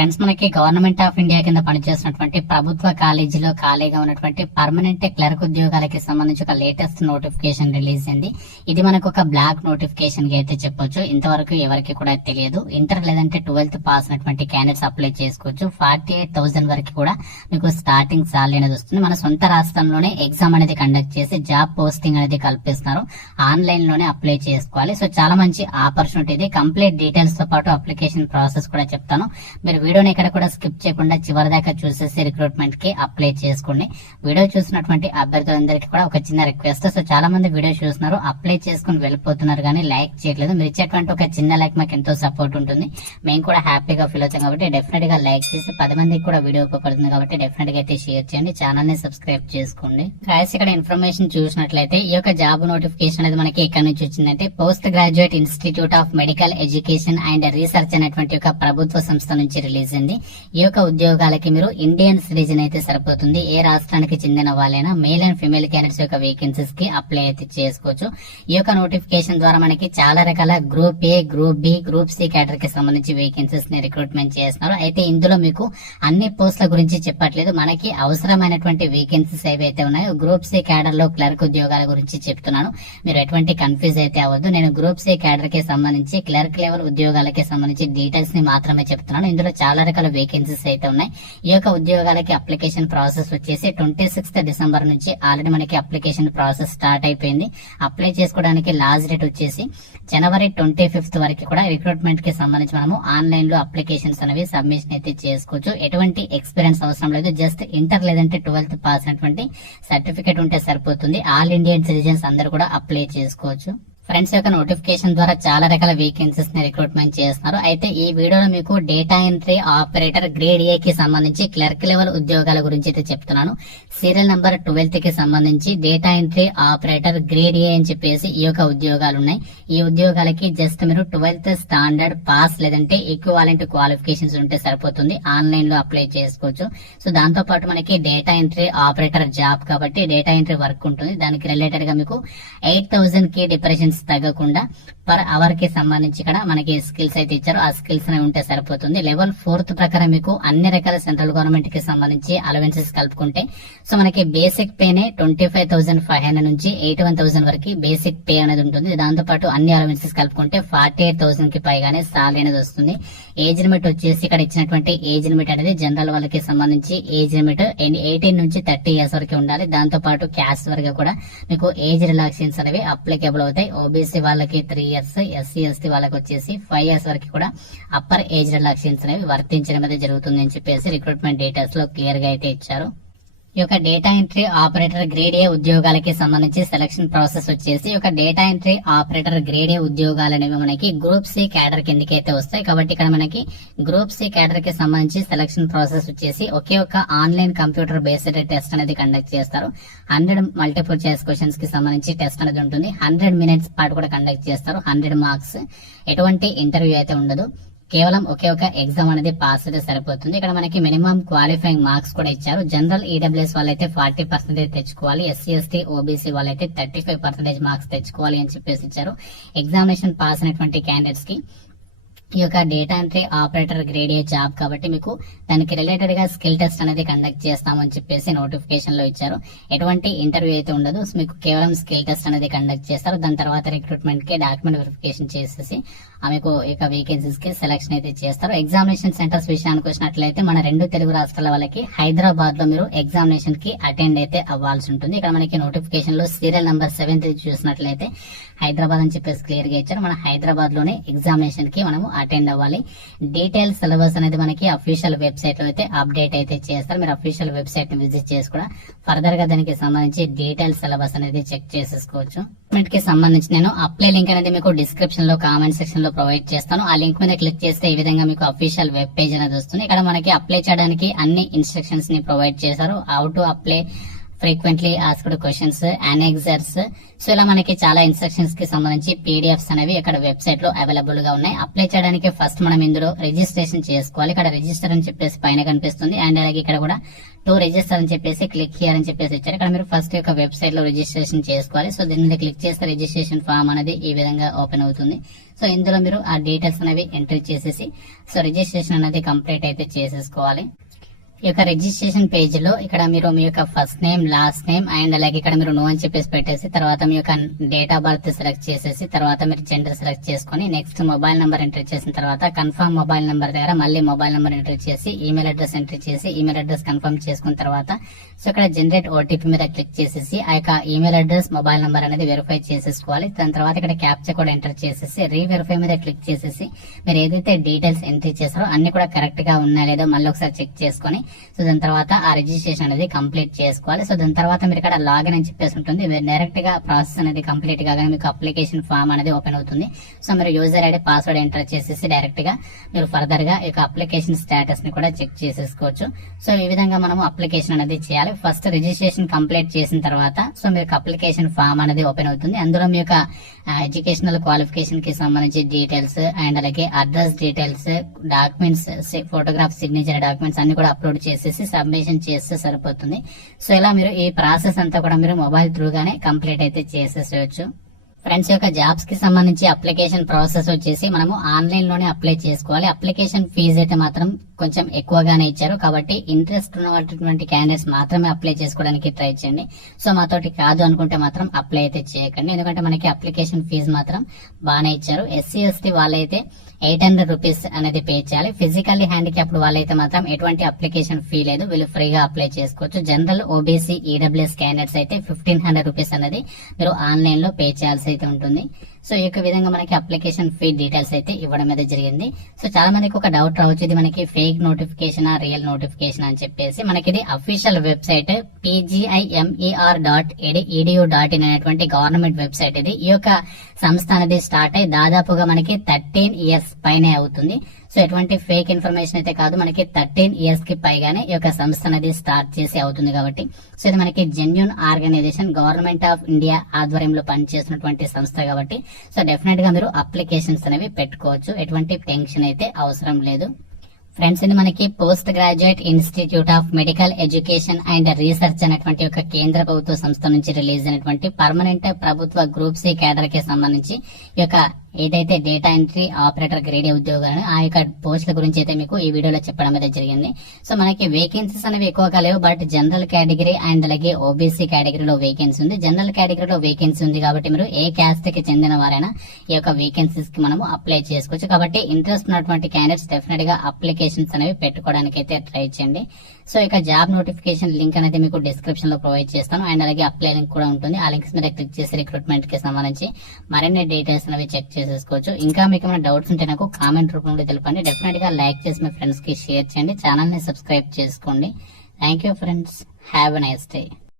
Friends, మనకి government of India కింద పనిచేస్తున్నటువంటి ప్రభుత్వ కాలేజీలో ఖాళీగా ఉన్నటువంటి పర్మనెంట్ క్లర్క్ ఉద్యోగాలకి సంబంధించి ఒక లేటెస్ట్ నోటిఫికేషన్ రిలీజ్ అయింది. ఇది మనకు ఒక బ్లాక్ నోటిఫికేషన్ గా అయితే చెప్పొచ్చు. ఇంతవరకు ఎవరికి కూడా తెలియదు. ఇంటర్ లేదంటే 12th పాస్ అయినటువంటి క్యాండిడేట్స్ అప్లై చేసుకోవచ్చు. 48,000 వరకు కూడా మీకు స్టార్టింగ్ సాలరీ అనేది వస్తుంది. మన సొంత రాష్ట్రంలోనే ఎగ్జామ్ అనేది కండక్ట్ చేసి జాబ్ పోస్టింగ్ అనేది కల్పిస్తున్నారు. ఆన్లైన్ లోనే అప్లై చేసుకోవాలి. సో చాలా మంచి ఆపర్చునిటీ ఇది. కంప్లీట్ డీటెయిల్స్ తో పాటు అప్లికేషన్ ప్రాసెస్ కూడా చెప్తాను. మీరు వీడియోని ఎక్కడ కూడా స్కిప్ చేయకుండా చివరి దాకా చూసేసి రిక్రూట్మెంట్ కి అప్లై చేసుకోండి. వీడియో చూసినటువంటి అభ్యర్థులందరికీ కూడా ఒక చిన్న రిక్వెస్ట్. సో చాలా మంది వీడియో చూస్తున్నారు, అప్లై చేసుకుని వెళ్ళిపోతున్నారు కానీ లైక్ చేయట్లేదు. మీరు ఇచ్చేటువంటి ఒక చిన్న లైక్ మాకు ఎంతో సపోర్ట్ ఉంటుంది. మేము కూడా హ్యాపీగా ఫీల్ అవుతాం కాబట్టి డెఫినెట్ గా లైక్ చేసి 10 మందికి కూడా వీడియో ఉపయోగపడుతుంది కాబట్టి డెఫినెట్ గా అయితే షేర్ చేయండి. ఛానల్ ని సబ్స్క్రైబ్ చేసుకోండి. గాయ్స్, ఇక్కడ ఇన్ఫర్మేషన్ చూసినట్లయితే ఈ యొక్క జాబ్ నోటిఫికేషన్ అనేది మనకి ఎక్కడి నుంచి వచ్చిందంటే post graduate institute of medical education and research అనేటువంటి ఒక ప్రభుత్వ సంస్థ నుంచి రిలీజ్ అయింది. ఈ యొక్క ఉద్యోగాలకి మీరు ఇండియన్ సిటిజన్ అయితే సరిపోతుంది. ఏ రాష్ట్రానికి చెందిన వాళ్ళైనా మేల్ అండ్ ఫిమేల్ క్యాండిడేట్స్ యొక్క వేకెన్సీస్ కి అప్లై అయితే చేసుకోవచ్చు. ఈ యొక్క నోటిఫికేషన్ ద్వారా మనకి చాలా రకాల group A, group B, group C category కి సంబంధించి వేకెన్సీస్ ని రిక్రూట్మెంట్ చేస్తున్నారు. అయితే ఇందులో మీకు అన్ని పోస్టుల గురించి చెప్పట్లేదు. మనకి అవసరమైనటువంటి వేకెన్సీస్ ఏవైతే ఉన్నాయో గ్రూప్ సి క్యాడర్ లో క్లర్క్ ఉద్యోగాల గురించి చెప్తున్నాను. మీరు ఎటువంటి కన్ఫ్యూజ్ అయితే అవ్వద్దు. నేను గ్రూప్ సి క్యాడర్ కి సంబంధించి క్లర్క్ లెవెల్ ఉద్యోగాలకి సంబంధించి డీటెయిల్స్ ని మాత్రమే చెప్తున్నాను. ఇందులో చాలా రకాల వేకెన్సీస్ అయితే ఉన్నాయి. ఈ యొక్క ఉద్యోగాలకి అప్లికేషన్ ప్రాసెస్ వచ్చేసి 26th డిసెంబర్ నుంచి ఆల్రెడీ మనకి అప్లికేషన్ ప్రాసెస్ స్టార్ట్ అయిపోయింది. అప్లై చేసుకోవడానికి లాస్ట్ డేట్ వచ్చేసి జనవరి 25th వరకు కూడా రిక్రూట్మెంట్ కి సంబంధించి మనము ఆన్లైన్ లో అప్లికేషన్స్ అనేవి సబ్మిషన్ అయితే చేసుకోవచ్చు. ఎటువంటి ఎక్స్పీరియన్స్ అవసరం లేదు. జస్ట్ ఇంటర్ లేదంటే 12th పాస్ అయినటువంటి సర్టిఫికేట్ ఉంటే సరిపోతుంది. ఆల్ ఇండియన్ సిటిజన్స్ అందరూ కూడా అప్లై చేసుకోవచ్చు. ఫ్రెండ్స్, యొక్క నోటిఫికేషన్ ద్వారా చాలా రకాల వేకెన్సీస్ ని రిక్రూట్మెంట్ చేస్తున్నారు. అయితే ఈ వీడియోలో మీకు data entry operator grade A కి సంబంధించి క్లర్క్ లెవెల్ ఉద్యోగాల గురించి అయితే చెప్తున్నాను. సీరియల్ నంబర్ 12 కి సంబంధించి data entry operator grade A అని చెప్పేసి ఈ యొక్క ఉద్యోగాలు ఉన్నాయి. ఈ ఉద్యోగాలకి జస్ట్ మీరు 12th స్టాండర్డ్ పాస్ లేదంటే ఈక్వివాలెంట్ క్వాలిఫికేషన్స్ ఉంటే సరిపోతుంది. ఆన్లైన్ లో అప్లై చేసుకోవచ్చు. సో దాంతో పాటు మనకి డేటా ఎంట్రీ ఆపరేటర్ జాబ్ కాబట్టి డేటా ఎంట్రీ వర్క్ ఉంటుంది. దానికి రిలేటెడ్ గా మీకు 8,000 కి డిప్రెషన్స్ తగ్గకుండా పర్ అవర్ కి సంబంధించి ఇక్కడ మనకి స్కిల్స్ అయితే ఇచ్చారు. ఆ స్కిల్స్ అనేవి ఉంటే సరిపోతుంది. లెవెల్ 4th ప్రకారం మీకు అన్ని రకాల సెంట్రల్ గవర్నమెంట్ కి సంబంధించి అలవెన్సెస్ కలుపుకుంటే సో మనకి బేసిక్ పేనే 25,500 నుంచి 81,000 వరకు బేసిక్ పే అనేది ఉంటుంది. దాంతో పాటు అన్ని అలవెన్సెస్ కలుపుకుంటే 48,000 కి పైగానే సాలరీ అనేది వస్తుంది. ఏజ్ లిమిట్ వచ్చేసి ఇక్కడ ఇచ్చినటువంటి ఏజ్ లిమిట్ అనేది జనరల్ వాళ్ళకి సంబంధించి ఏజ్ లిమిట్ 18 నుంచి 30 ఇయర్స్ వరకు ఉండాలి. దాంతో పాటు క్యాస్ట్ వరకు కూడా మీకు ఏజ్ రిలాక్సేషన్స్ అనేవి అప్లికేబుల్ అవుతాయి. ఓబీసీ వాళ్ళకి 3 ఇయర్స్, ఎస్సీ ఎస్టీ వాళ్ళకి వచ్చేసి 5 ఇయర్స్ వరకు కూడా అప్పర్ ఏజ్ రిలాక్సేషన్స్ అనేవి వర్తించడం అనేది జరుగుతుంది అని చెప్పేసి రిక్రూట్మెంట్ డీటెయిల్స్ లో క్లియర్ గా అయితే ఇచ్చారు. ఈ యొక్క data entry operator grade A ఉద్యోగాలకి సంబంధించి సెలక్షన్ ప్రాసెస్ వచ్చేసి ఒక data entry operator grade A ఉద్యోగాలు అనేవి మనకి గ్రూప్ సి క్యాడర్ కిందకి అయితే వస్తాయి. కాబట్టి ఇక్కడ మనకి గ్రూప్ సి క్యాడర్ కి సంబంధించి సెలక్షన్ ప్రాసెస్ వచ్చేసి ఒకే ఒక ఆన్లైన్ కంప్యూటర్ బేస్డ్ టెస్ట్ అనేది కండక్ట్ చేస్తారు. 100 మల్టిపుల్ చాయిస్ క్వశ్చన్స్ కి సంబంధించి టెస్ట్ అనేది ఉంటుంది. 100 minutes పాటు కూడా కండక్ట్ చేస్తారు. 100 మార్క్స్. ఎటువంటి ఇంటర్వ్యూ అయితే ఉండదు. కేవలం ఒకే ఒక ఎగ్జామ్ అనేది పాస్ అయితే సరిపోతుంది. ఇక్కడ మనకి మినిమం క్వాలిఫైయింగ్ మార్క్స్ కూడా ఇచ్చారు. జనరల్ ఈడబ్ల్యూఎస్ వాళ్ళైతే 40% తెచ్చుకోవాలి. ఎస్సీ ఎస్టీ ఓబీసీ వాళ్ళైతే 35% మార్క్స్ తెచ్చుకోవాలి అని చెప్పేసి ఇచ్చారు. ఎగ్జామినేషన్ పాస్ అయినటువంటి క్యాండిడేట్స్ కి ఈ యొక్క data entry operator grade A job కాబట్టి మీకు దానికి రిలేటెడ్ గా స్కిల్ టెస్ట్ అనేది కండక్ట్ చేస్తామని చెప్పేసి నోటిఫికేషన్ లో ఇచ్చారు. ఎటువంటి ఇంటర్వ్యూ అయితే ఉండదు. మీకు కేవలం స్కిల్ టెస్ట్ అనేది కండక్ట్ చేస్తారు. దాని తర్వాత రిక్రూట్మెంట్ కి డాక్యుమెంట్ వెరిఫికేషన్ చేసేసి మీకు ఇక వేకెన్సీస్ కి సెలక్షన్ అయితే చేస్తారు. ఎగ్జామినేషన్ సెంటర్స్ విషయానికి వచ్చినట్లయితే మన 2 తెలుగు రాష్ట్రాల వాళ్ళకి హైదరాబాద్ లో మీరు ఎగ్జామినేషన్ కి అటెండ్ అయితే అవ్వాల్సి ఉంటుంది. ఇక్కడ మనకి నోటిఫికేషన్ లో సీరియల్ నంబర్ 7 చూసినట్లయితే హైదరాబాద్ అని చెప్పేసి క్లియర్ గా ఇచ్చారు. మన హైదరాబాద్ లోనే ఎగ్జామినేషన్ కి మనము అటెండ్ అవ్వాలి. డీటెయిల్ సిలబస్ అనేది మనకి అఫీషియల్ వెబ్సైట్ లో అయితే అప్డేట్ అయితే చేస్తారు. మీరు అఫీషియల్ వెబ్సైట్ ని విజిట్ చేసి కూడా ఫర్దర్ గా దానికి సంబంధించి డీటెయిల్ సిలబస్ అనేది చెక్ చేసేసుకోవచ్చు. కి సంబంధించి నేను అప్లై లింక్ అనేది మీకు డిస్క్రిప్షన్ లో కామెంట్ సెక్షన్ లో ప్రొవైడ్ చేస్తాను. ఆ లింక్ మీద క్లిక్ చేస్తే ఈ విధంగా మీకు అఫీషియల్ వెబ్ పేజ్ అనేది వస్తుంది. ఇక్కడ మనకి అప్లై చేయడానికి అన్ని ఇన్స్ట్రక్షన్స్ ని ప్రొవైడ్ చేశారు. How to apply frequently asked questions, annexures, so ఇలా మనకి చాలా ఇన్స్ట్రక్షన్స్ కి సంబంధించి పీడిఎఫ్స్ అనేవి ఇక్కడ వెబ్సైట్ లో అవైలబుల్ గా ఉన్నాయి. అప్లై చేయడానికి ఫస్ట్ మనం ఇందులో రిజిస్ట్రేషన్ చేసుకోవాలి. ఇక్కడ రిజిస్టర్ అని చెప్పేసి పైన కనిపిస్తుంది, అండ్ అలాగే ఇక్కడ కూడా టు రిజిస్టర్ అని చెప్పేసి క్లిక్ హియర్ అని చెప్పేసి ఇచ్చారు. ఇక్కడ మీరు ఫస్ట్ యొక్క వెబ్సైట్ లో రిజిస్ట్రేషన్ చేసుకోవాలి. సో దీని మీద క్లిక్ చేస్తే రిజిస్ట్రేషన్ ఫామ్ అనేది ఈ విధంగా ఓపెన్ అవుతుంది. సో ఇందులో మీరు ఆ డీటెయిల్స్ అనేవి ఎంట్రీ చేసేసి సో రిజిస్ట్రేషన్ అనేది కంప్లీట్ అయితే చేసేసుకోవాలి. ఈ యొక్క రిజిస్ట్రేషన్ పేజ్ లో ఇక్కడ మీరు మీ యొక్క first name, last name, and అలాగే ఇక్కడ మీరు నో అని చెప్పేసి పెట్టేసి తర్వాత మీ యొక్క డేట్ ఆఫ్ బర్త్ సెలెక్ట్ చేసేసి తర్వాత మీరు జెండర్ సెలెక్ట్ చేసుకుని నెక్స్ట్ మొబైల్ నంబర్ ఎంటర్ చేసిన తర్వాత కన్ఫర్మ్ మొబైల్ నంబర్ దగ్గర మళ్ళీ మొబైల్ నంబర్ ఎంటర్ చేసి ఈమెయిల్ అడ్రస్ ఎంటర్ చేసి ఈమెయిల్ అడ్రస్ కన్ఫర్మ్ చేసుకున్న తర్వాత సో ఇక్కడ జనరేట్ ఓటీపీ మీద క్లిక్ చేసేసి ఆ యొక్క ఈమెయిల్ అడ్రస్, మొబైల్ నంబర్ అనేది వెరిఫై చేసేసుకోవాలి. దాని తర్వాత ఇక్కడ క్యాప్చా కూడా ఎంటర్ చేసేసి రీవెరిఫై మీద క్లిక్ చేసేసి మీరు ఏదైతే డీటెయిల్స్ ఎంట్రీ చేశారో అన్ని కూడా కరెక్ట్ గా ఉన్నాయో లేదో మళ్ళీ ఒకసారి చెక్ చేసుకుని సో దాని తర్వాత ఆ రిజిస్ట్రేషన్ అనేది కంప్లీట్ చేసుకోవాలి. సో దాని తర్వాత మీరు ఇక్కడ లాగిన్ అని చెప్పేసి ఉంటుంది. డైరెక్ట్ గా ప్రాసెస్ అనేది కంప్లీట్ కాగానే మీకు అప్లికేషన్ ఫామ్ అనేది ఓపెన్ అవుతుంది. సో మీరు యూజర్ ఐడి, పాస్వర్డ్ ఎంటర్ చేసేసి డైరెక్ట్ గా మీరు ఫర్దర్ గా ఈ అప్లికేషన్ స్టేటస్ ని కూడా చెక్ చేసేసుకోవచ్చు. సో ఈ విధంగా మనము అప్లికేషన్ అనేది చేయాలి. ఫస్ట్ రిజిస్ట్రేషన్ కంప్లీట్ చేసిన తర్వాత సో మీకు అప్లికేషన్ ఫామ్ అనేది ఓపెన్ అవుతుంది. అందులో మీ యొక్క ఎడ్యుకేషనల్ క్వాలిఫికేషన్ కి సంబంధించి డీటెయిల్స్ అండ్ అలాగే address details, documents, photograph, signature documents అన్ని కూడా అప్లోడ్ చేసేసి సబ్మిషన్ చేస్తే సరిపోతుంది. సో ఇలా మీరు ఈ ప్రాసెస్ అంతా కూడా మీరు మొబైల్ త్రూ గానే కంప్లీట్ అయితే చేసేసేయచ్చు. ఫ్రెండ్స్, యొక్క జాబ్స్ కి సంబంధించి అప్లికేషన్ ప్రాసెస్ వచ్చేసి మనము ఆన్లైన్ లోనే అప్లై చేసుకోవాలి. అప్లికేషన్ ఫీజు అయితే మాత్రం కొంచెం ఎక్కువగానే ఇచ్చారు కాబట్టి ఇంట్రెస్ట్ ఉన్నటువంటి క్యాండిడేట్స్ మాత్రమే అప్లై చేసుకోవడానికి ట్రై చేయండి. సో మాతోటి కాదు అనుకుంటే మాత్రం అప్లై అయితే చేయకండి, ఎందుకంటే మనకి అప్లికేషన్ ఫీజు మాత్రం బాగానే ఇచ్చారు. ఎస్సీ ఎస్టీ వాళ్ళైతే 800 రూపీస్ అనేది పే చేయాలి. ఫిజికల్లీ హ్యాండిక్యాప్డ్ వాళ్ళైతే మాత్రం ఎటువంటి అప్లికేషన్ ఫీ లేదు, వీళ్ళు ఫ్రీగా అప్లై చేసుకోవచ్చు. జనరల్, ఓబీసీ, ఈడబ్ల్యూఎస్ క్యాండిడేట్స్ అయితే 1500 రూపీస్ అనేది మీరు ఆన్లైన్ లో పే చేయాల్సి అయితే ఉంటుంది. సో ఈ యొక్క విధంగా మనకి అప్లికేషన్ ఫీ డీటెయిల్స్ అయితే ఇవ్వడం అయితే జరిగింది. సో చాలా మందికి ఒక డౌట్ రావచ్చు, ఇది మనకి ఫేక్ నోటిఫికేషన్, రియల్ నోటిఫికేషన్ అని చెప్పేసి. మనకి ఇది అఫీషియల్ వెబ్సైట్ pgimer.edu.in అనేటువంటి గవర్నమెంట్ వెబ్సైట్ ఇది. ఈ యొక్క సంస్థ అనేది స్టార్ట్ అయ్యి దాదాపుగా మనకి 13 ఇయర్స్ పైనే అవుతుంది. సో ఎటువంటి ఫేక్ ఇన్ఫర్మేషన్ అయితే కాదు, మనకి 13 ఇయర్స్ కి పైగానే ఈ యొక్క సంస్థ అనేది స్టార్ట్ చేసి అవుతుంది కాబట్టి సో ఇది మనకి genuine organization, government of India ఆధ్వర్యంలో పనిచేస్తున్నటువంటి సంస్థ కాబట్టి సో డెఫినెట్ గా మీరు అప్లికేషన్స్ అనేవి పెట్టుకోవచ్చు, ఎటువంటి టెన్షన్ అయితే అవసరం లేదు. ఫ్రెండ్స్, ఇది మనకి post graduate institute of medical education and research అనేటువంటి ఒక కేంద్ర ప్రభుత్వ సంస్థ నుంచి రిలీజ్ అయినటువంటి పర్మనెంట్ ప్రభుత్వ గ్రూప్ సి కేడర్ కి సంబంధించి ఈ యొక్క ఏదైతే డేటా ఎంట్రీ ఆపరేటర్ గ్రేడ్ ఉద్యోగాలను ఆ యొక్క పోస్టుల గురించి అయితే మీకు ఈ వీడియోలో చెప్పడం అయితే జరిగింది. సో మనకి వేకెన్సీస్ అనేవి ఎక్కువగా లేవు, బట్ జనరల్ కేటగిరీ అండ్ అలాగే ఓబీసీ కేటగిరీలో వేకెన్సీ ఉంది. జనరల్ కేటగిరీలో వేకెన్సీ ఉంది కాబట్టి మీరు ఏ క్యాస్ట్ కి చెందిన వారైనా ఈ యొక్క వేకెన్సీస్ కి మనము అప్లై చేసుకోవచ్చు. కాబట్టి ఇంట్రెస్ట్ ఉన్నటువంటి క్యాండిడేట్స్ డెఫినెట్ గా అప్లికేషన్స్ అనేవి పెట్టుకోవడానికి అయితే ట్రై చేయండి. సో ఇక జాబ్ నోటిఫికేషన్ లింక్ అనేది మీకు డిస్క్రిప్షన్ లో ప్రొవైడ్ చేస్తాను, అండ్ అలాగే అప్లై లింక్ కూడా ఉంటుంది. ఆ లింక్స్ మీద క్లిక్ చేసి రిక్రూట్మెంట్ కి సంబంధించి మరిన్ని డీటెయిల్స్ అనేవి చెక్ చేసేసుకోవచ్చు. ఇంకా మీకు ఏమైనా డౌట్స్ ఉంటే నాకు కామెంట్ రూపంలో తెలపండి. డెఫినెట్ గా లైక్ చేసి మీ ఫ్రెండ్స్ కి షేర్ చేయండి, ఛానల్ ని సబ్స్క్రైబ్ చేసుకోండి. Thank you friends, have a nice day.